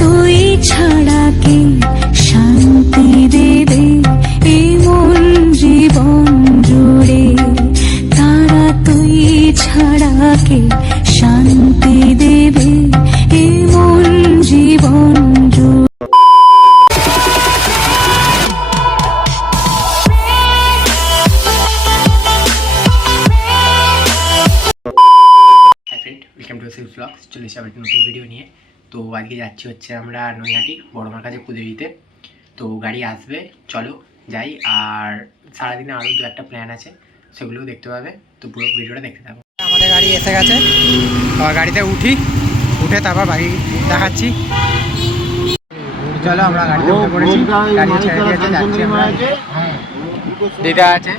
তুই ছাড়া কে শান্তি দে দে এমন জীবন জুড়ে তারা তুই ছাড়া কে শান্তি দেবে? এমন জীবন জুড়ে চলে এসে আবার নতুন ভিডিও নিয়ে। তো আজকে যাচ্ছি হচ্ছে আমরা নৈহাটি বড়মার কাছে পুজো দিতে তো গাড়ি আসবে চলো যাই। আর সারাদিনে আরও দু একটা প্ল্যান আছে সেগুলোও দেখতে পাবে। তো পুরো ভিডিওটা দেখতে থাকো। আমাদের গাড়ি এসে গেছে। আবার গাড়িতে উঠি উঠে তারপর বাড়ি দেখাচ্ছি। চলো আমরা গাড়িতে উঠে পড়েছি। গাড়ি ছেড়ে দিয়েছে যাচ্ছি আমরা। দিদা আছে।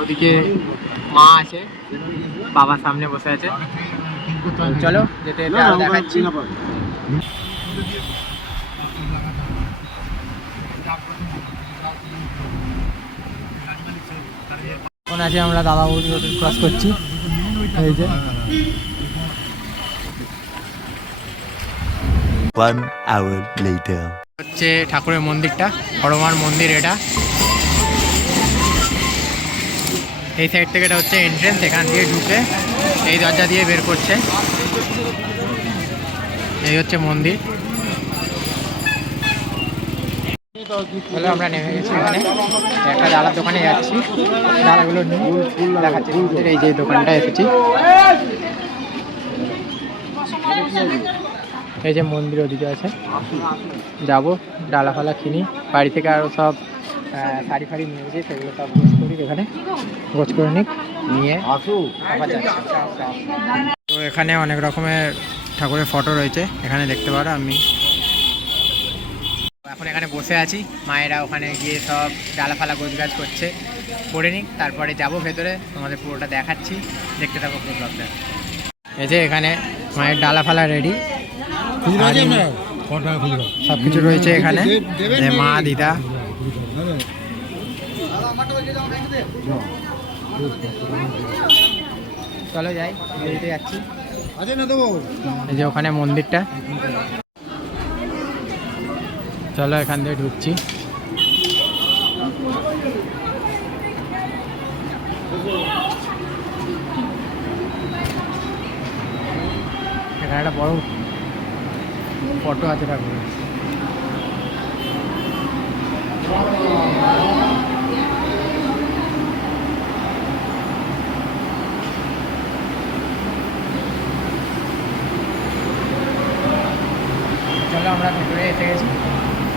ওদিকে মা আছে। বাবা সামনে বসে আছে। চলো যেতে যেতে দেখাচ্ছি। এখন আছে আমরা দাদা বৌদি ক্রস করছি। এই যে। One hour later. হচ্ছে ঠাকুরের মন্দিরটা হরমার মন্দির এটা। এই সাইড থেকে এটা হচ্ছে এন্ট্রেন্স এখান দিয়ে ঢুকে এই দরজা দিয়ে বের করছে। এই হচ্ছে মন্দির। তাহলে আমরা নেমে গেছি এখানে। একটা ডালার দোকানে যাচ্ছি। ডালাগুলো দেখাচ্ছি এই যে দোকানটা এসেছি। এই যে মন্দির ওদিকে আছে। যাব ডালা ফালা কিনি। বাড়ি থেকে আরও সব শাড়ি ফাড়ি নিয়ে গেছি সেগুলো সব গোছ করি এখানে। গোছ করে নিক নিয়ে আবার তো এখানে অনেক রকমের ঠাকুরের ফটো রয়েছে এখানে দেখতে পারো আমি। এখন এখানে বসে আছি মায়েরা ওখানে গিয়ে সব ডালা ফালা গোছ গাছ করছে করে নিক তারপরে যাব ভেতরে তোমাদের পুরোটা দেখাচ্ছি দেখতে থাকো পুরো ব্লগটা এই যে এখানে মায়ের ডালা ফালা রেডি সব কিছু রয়েছে এখানে। মা দিদা। চলো যাই যাচ্ছি। এই যে ওখানে মন্দিরটা। চলো এখান থেকে ঢুকছি। এখানে একটা বড় ফটো আছে ঠাকুরের চলো আমরা ভেতরে এসে গেছি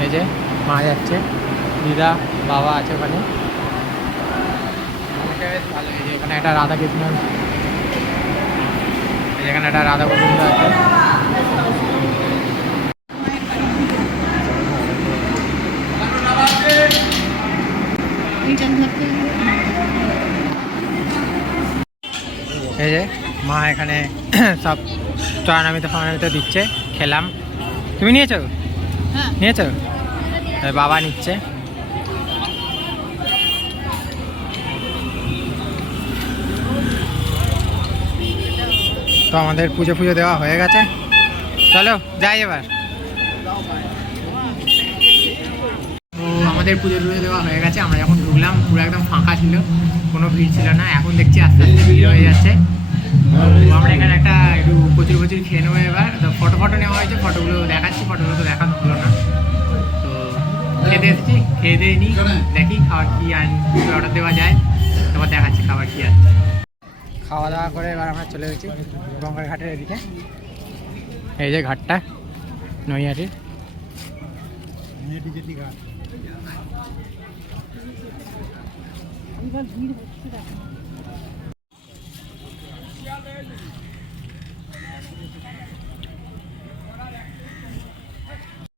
এই যে মা যাচ্ছে দিদা বাবা আছে ওখানে। এটা বেশ ভালো এই যে এখানে একটা রাধা কৃষ্ণ এখানে একটা রাধা গোবিন্দ আছে। এই যে মা এখানে সব চরণামিতে ফরণামিতে দিচ্ছে খেলাম। তুমি নিয়েছো? নিয়েছো? এই বাবা নিচ্ছে। তো আমাদের পুজো পুজো দেওয়া হয়ে গেছে। চলো, যাই এবার। আমাদের পুজো টুজো দেওয়া হয়ে গেছে। আমরা যখন ঢুকলাম, পুরো একদম ফাঁকা ছিল। কোনো ভিড় ছিল না। এখন দেখছি আস্তে আস্তে ভিড় হয়ে যাচ্ছে। আমরা এখানে একটা একটু প্রচুর প্রচুর খেয়ে নেব এবার। তো ফটো ফটো নেওয়া হয়েছে ফটোগুলো দেখাচ্ছি ফটোগুলো তো দেখানো হলো না। তো খেতে এসেছি, খেয়ে দিয়ে নিই দেখি খাবার কী আন অর্ডার দেওয়া যায়। তারপর দেখাচ্ছি খাবার কী আছে। খাওয়া দাওয়া করে এবার আমরা চলে এসেছি গঙ্গার ঘাটের এদিকে। এই যে ঘাটটা, নৈহাটির।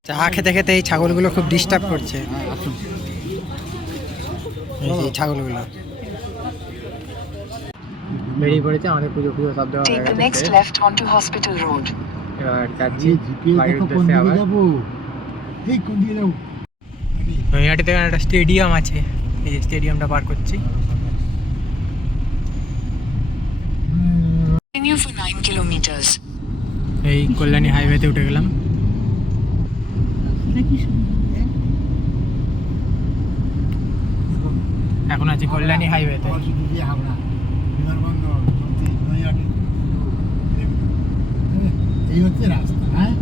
চা খেতে খেতে এই ছাগলগুলো খুব ডিস্টার্ব করছে। এই ছাগলগুলো। বেরিয়ে পড়েছে আমাদের পুজো পুজো সব দেওয়া হয়ে Take the গেছে। next left onto Hospital Road. এবার যাচ্ছি বাড়ির উদ্দেশ্যে আবার। নৈহাটিতে একটা স্টেডিয়াম আছে। এই যে স্টেডিয়ামটা পার করছি। Continue for 9 kilometers. এই কল্যাণী হাইওয়েতে উঠে গেলাম। এখন আছি কল্যাণী হাইওয়েতে এই হচ্ছে রাস্তা হ্যাঁ?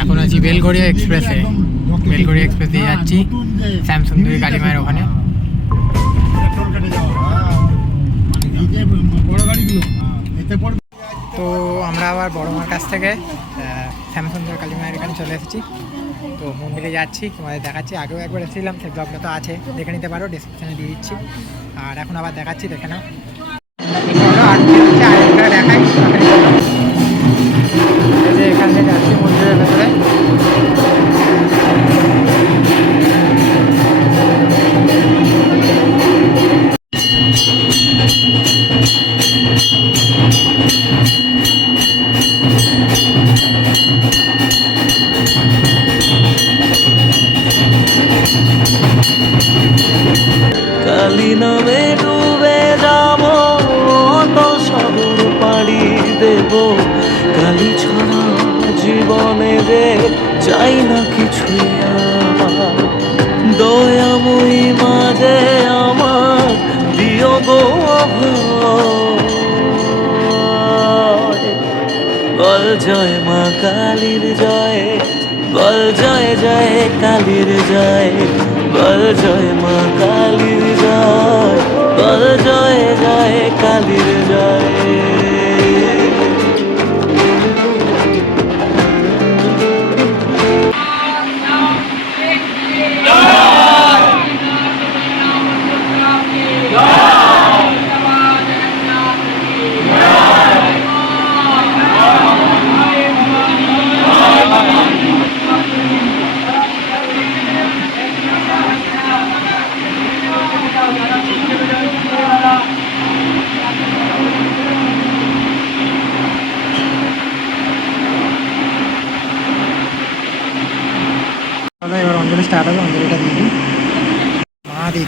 এখন আছি বেলগড়িয়া এক্সপ্রেসে বেলগড়িয়া এক্সপ্রেস দিয়ে যাচ্ছি। শ্যামসুন্দরী কালী মায়ের ওখানে। পড়বে। তো আমরা আবার বড় মার কাছ থেকে শ্যামসুন্দর কালী মায়ের এখানে চলে এসেছি। তো মন্দিরে যাচ্ছি, তোমাদের দেখাচ্ছি। আগেও একবার এসেছিলাম, সেই ব্লগটা তো আছে, দেখে নিতে পারো ডিসক্রিপশানে দিয়ে দিচ্ছি। আর এখন আবার দেখাচ্ছি, দেখে নাও। নামে ডুবে যাব অত সাগর পাড়ি দেব। কালি ছড়া জীবনে যে চাই না কিছুই আমার। দয়াময়ী মাঝে আমার দিও গো বল জয় মা কালীর জয়, বল জয় জয় কালীর জয়, বল জয় মা কালীর জয়। জয় জয় কালীর জয়।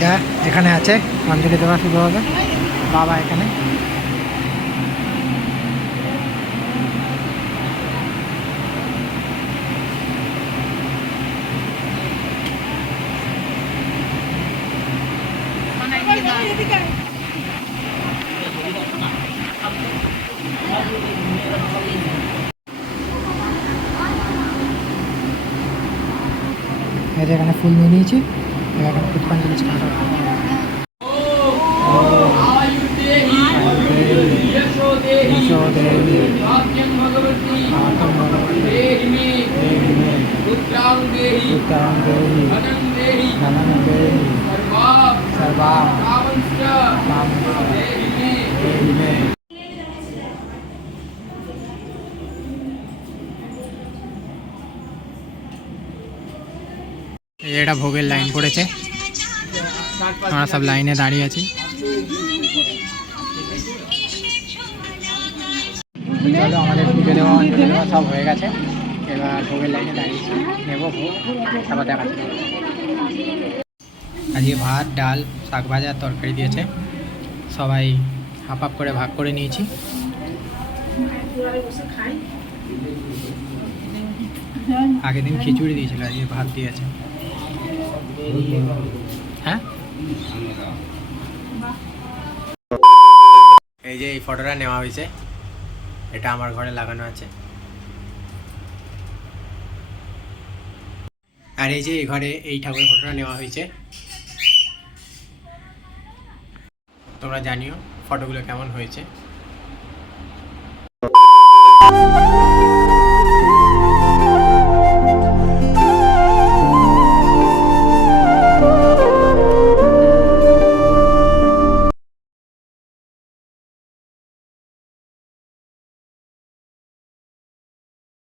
দিদা এখানে আছে। অঞ্জলি দেওয়া শুরু হবে। বাবা এখানে। এখানে ফুল নিয়ে নিয়েছি। এবার এখানে পুষ্পাঞ্জলি স্টার্ট হবে এই যে এটা ভোগের লাইন পড়েছে। আমরা সব লাইনে দাঁড়িয়ে আছি। চলো, আমাদের পুজো দেওয়া অঞ্জলি দেওয়া সব হয়ে গেছে। এবার ভোগের লাইনে দাঁড়িয়েছি। নেব ভোগ দেখাচ্ছি আজকে ভাত, ডাল, শাক ভাজা, তরকারি দিয়েছে। সবাই হাফ হাফ করে ভাগ করে নিয়েছি। আগের দিন খিচুড়ি দিয়েছিল, আজকে ভাত দিয়েছে। হ্যাঁ? এই যে এই ফটোটা নেওয়া হয়েছে, এটা আমার ঘরে লাগানো আছে। আর এই যে এই ঘরে এই ঠাকুরের ফটোটা নেওয়া হয়েছে। তোমরা জানিও ফটোগুলো কেমন হয়েছে।